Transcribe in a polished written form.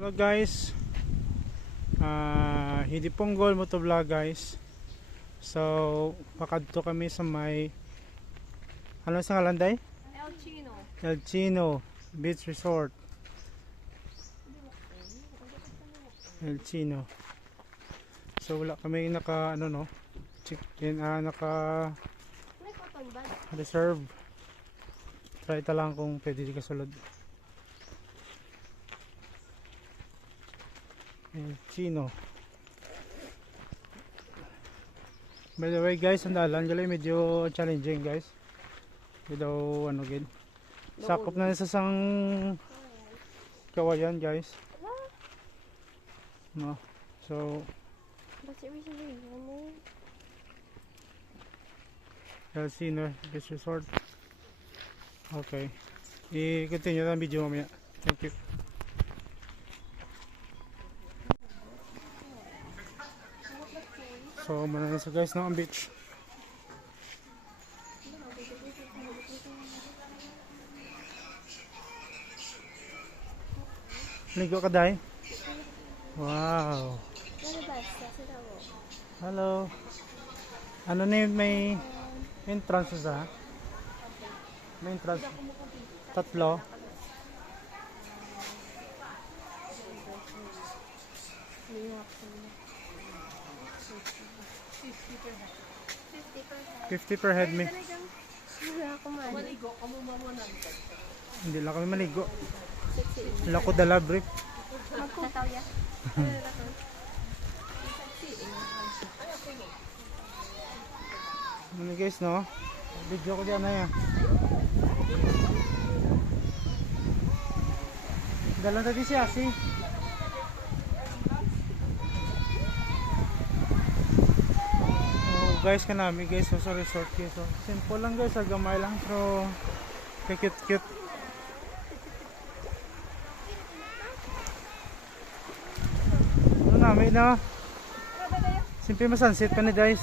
Hello guys, hindi ponggol mo to vlog guys. So pakadto kami sa may ano sa ngalanday? El Chino Beach Resort. El Chino. So wala kami naka ano no, naka reserve. Try ta lang kung pwede di kasulod. El Chino. By the way guys, ang dalan gali medyo challenging guys. Daw ano gid. Sakop na sa sang kawayan guys. No. So El Chino Beach Resort. Okay. I-continue ang video mamaya. Thank you. So, manana sa guys ng beach. Ligo ka dai? Wow. Hello. Ano na may entrance sa? May entrance. Tatlo. $50 per head me. Hindi lang kami maligo. Wala ko dala brief. Magkutaw ya. Ano guys no? Video ko dyan na yan. Dalang tadi si Asi. Guys kanami guys sa resort guys, so simple lang guys, gamay lang pero cute cute. Ano namin na simple masunset ka na guys.